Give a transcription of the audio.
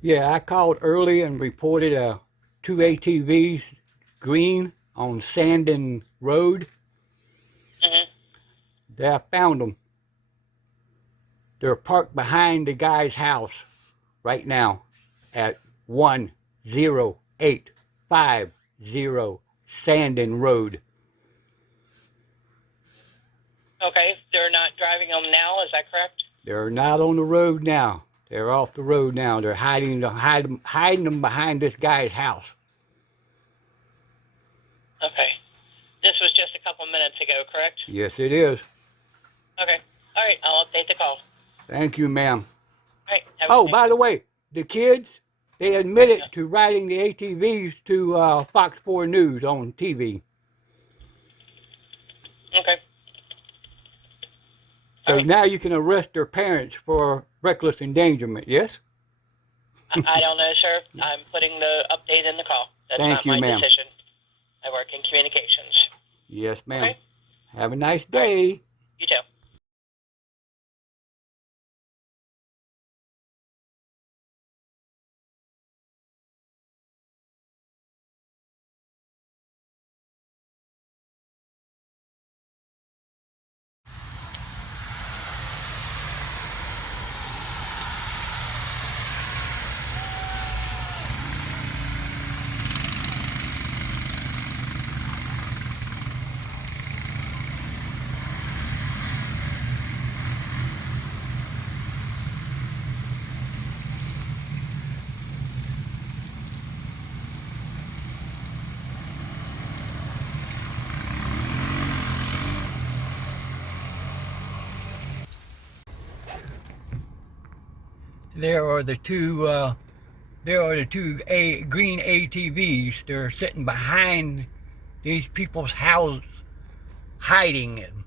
Yeah, I called early and reported two ATVs green on Sandin Road. Mm-hmm. There, I found them. They're parked behind the guy's house right now at 10850 Sandin Road. Okay, they're not driving them now, is that correct? They're not on the road now. They're off the road now. They're hiding them behind this guy's house. Okay. This was just a couple minutes ago, correct? Yes, it is. Okay. All right, I'll update the call. Thank you, ma'am. All right, have a Oh, good day. by the way, the kids, they admitted to riding the ATVs to Fox 4 News on TV. Okay. So All right. now you can arrest their parents for reckless endangerment, yes? I don't know, sir. I'm putting the update in the call. That's Thank not you, my ma'am. decision. I work in communications. Yes, ma'am. Okay. Have a nice All right. day. You too. There are the two green ATVs. They're sitting behind these people's houses, hiding them.